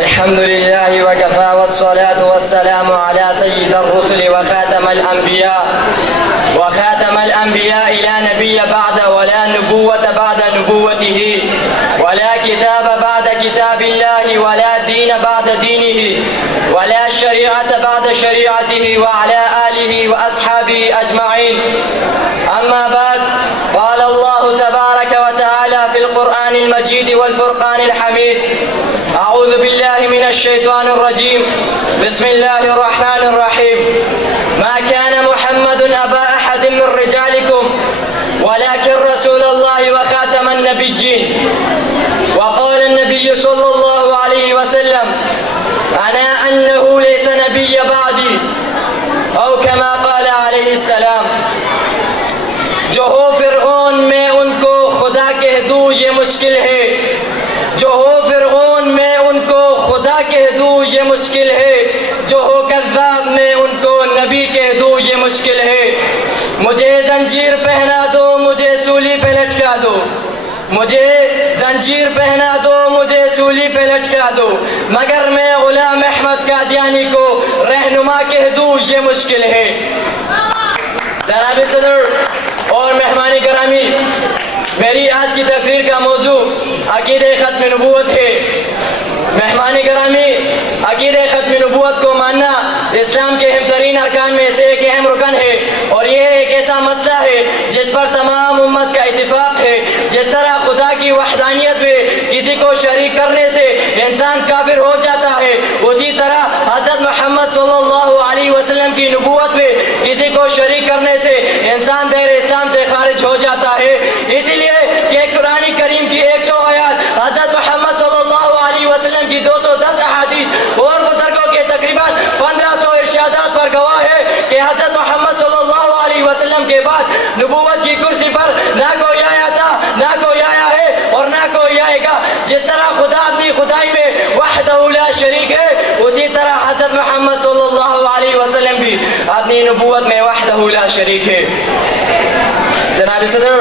الحمد لله وكفى والصلاة والسلام على سيد الرسل وخاتم الأنبياء لا نبي بعد ولا نبوة بعد نبوته ولا كتاب بعد كتاب الله ولا دين بعد دينه ولا شريعة بعد شريعته وعلى آله وأصحابه أجمعين. أما بعد، قال الله تبارك وتعالى في القرآن المجيد والفرقان الحميد: أعوذ بالله من الشيطان الرجيم، بسم الله الرحمن الرحيم. ما كان محمد أبا أحد من رجالكم ولكن رسول الله وخاتم النبيين. وقال النبي صلى الله عليه وسلم: أنا أنه ليس نبي بعدي، أو كما قال عليه السلام. جو ہو فرعون میں ان کو خدا کہہ دوں یہ مشکل ہے، جو ہو فرعون میں ان کو خدا کہہ دوں یہ مشکل ہے، جو ہو کذاب میں ان کو نبی کہہ دوں یہ مشکل ہے. مجھے زنجیر پہنا دو، مجھے سولی پہ لٹکا دو، مجھے زنجیر پہنا دو، مجھے سولی پہ لٹکا دو، مگر میں غلام احمد قادیانی کو رہنما کہہ دوں یہ مشکل ہے. جناب صدر اور مہمان گرامی، میری آج کی تقریر کا موضوع عقیدہ ختم نبوت ہے. مہمان گرامی، عقیدہ ختم نبوت کو ماننا اسلام کے اہم ترین ارکان میں سے ایک اہم رکن ہے، اور یہ ایک ایسا مسئلہ ہے جس پر تمام امت کا اتفاق ہے. جس طرح خدا کی وحدانیت میں کسی کو شریک کرنے سے انسان کافر ہو جاتا ہے، اسی طرح حضرت محمد صلی اللہ علیہ وسلم کی نبوت میں کسی کو شریک کرنے سے انسان دائرہ اسلام سے خارج ہو جاتا ہے. اسی لیے کہ قرآن کریم کی 100 آیات، حضرت محمد صلی اللہ علیہ وسلم کی 210 احادیث اور بزرگوں کے تقریباً 1500 ارشادات پر گواہ ہے کہ حضرت محمد صلی اللہ علیہ وسلم کے بعد نبوت کی کرسی پر نہ کوئی آیا تھا، نہ کوئی آیا ہے اور نہ کوئی آئے گا. جس طرح خدا اپنی خدائی میں وحدہ لا شریک ہے، اسی طرح حضرت محمد صلی اللہ علیہ وسلم بھی اپنی نبوت میں وحدہ لا شریک ہے. جناب صدر،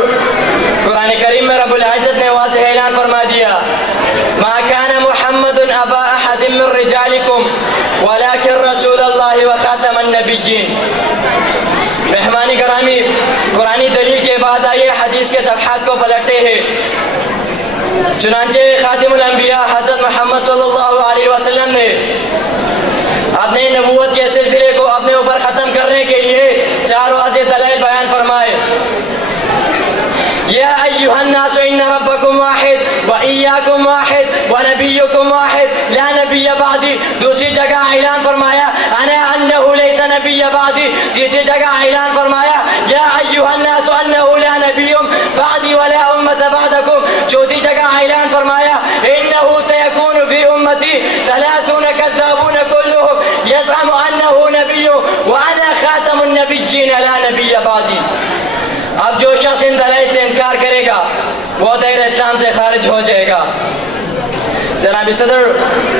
قرآن کریم میں رب العزت نے واضح اعلان فرما دیا: ما كان محمد ابا احد من رجالكم ولكن رسول الله وخاتم النبيين. مہمان گرامی، قرآنی دلیل کے بعد آئیے حدیث کے صفحات کو پلٹتے ہیں. چنانچہ خاتم الانبیاء حضرت محمد صلی اللہ علیہ وسلم نے اپنے نبوت کے سلسلے کو اپنے اوپر ختم کرنے کے لیے 4 واضح دلائل بیان فرمائے. یا ایھا الناس ان ربکم واحد وایاکم واحد ونبیکم واحد لا نبی بعدی. دوسری جگہ اعلان فرمایا: انا انہ لیس نبی بعدی. تیسری جگہ اعلان فرمایا: یا ایھا الناس انہ لا نبی بعدی ولا امۃ بعدکم. چوتھی جگہ اعلان فرمایا: انہ سیکون فی امتی 30 کذابون کلهم یزعم انہ نبی وانا خاتم النبیین لا نبی بعدی. اب جو شخص ان دلائل سے انکار کرے گا وہ دائرہ اسلام سے خارج ہو جائے گا. جناب صدر،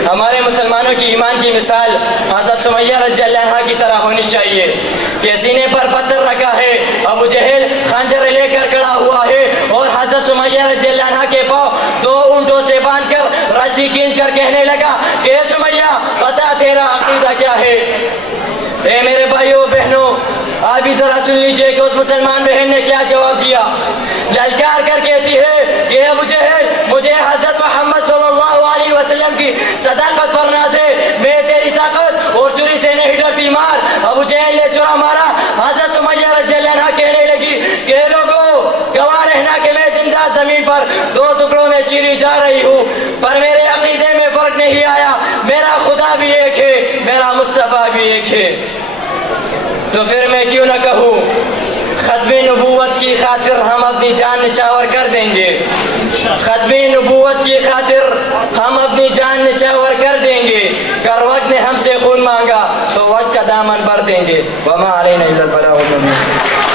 ہمارے مسلمانوں کی ایمان کی مثال حضرت سمیہ رضی اللہ عنہ کی طرح ہونی چاہیے کہ سینے پر پتھر رکھا ہے، ابو جہل خنجر لے کر کھڑا ہوا ہے، اور حضرت سمیہ رضی اللہ عنہ کے پاؤں 2 اونٹوں سے باندھ کر رسی کھینچ کر کہنے لگا کہ اے سمیہ، بتا تیرا عقیدہ کیا ہے. اے میرے بھائیوں بہنوں، آپ بھی ذرا سن لیجئے کہ اس مسلمان بہن نے کیا جواب دیا. للکار کر کہتی ہے کہ ابو جہل، مجھے حضرت محمد صلی اللہ علیہ وسلم کی صداقت پر ناز ہے، میں تیری طاقت اور چوری سے نہیں ڈرتی، مار. ابو جہل نے چورا مارا. حضرت سمیہ رضی اللہ عنہ کہنے لگی کہ لوگوں، گواہ رہنا کہ میں زندہ زمین پر 2 ٹکڑوں میں چیری جا رہی ہوں، پر میرے عقیدے میں فرق نہیں آیا. میرا خدا بھی ایک ہے، میرا مصطفیٰ بھی ایک ہے. تو پھر میں کیوں نہ کہوں، ختم نبوت کی خاطر ہم اپنی جان نچھاور کر دیں گے. ختم نبوت کی خاطر ہم اپنی جان نچھاور کر دیں گے. کر وقت نے ہم سے خون مانگا تو وقت کا دامن بھر دیں گے. وما علینا الا البلاغ المبین.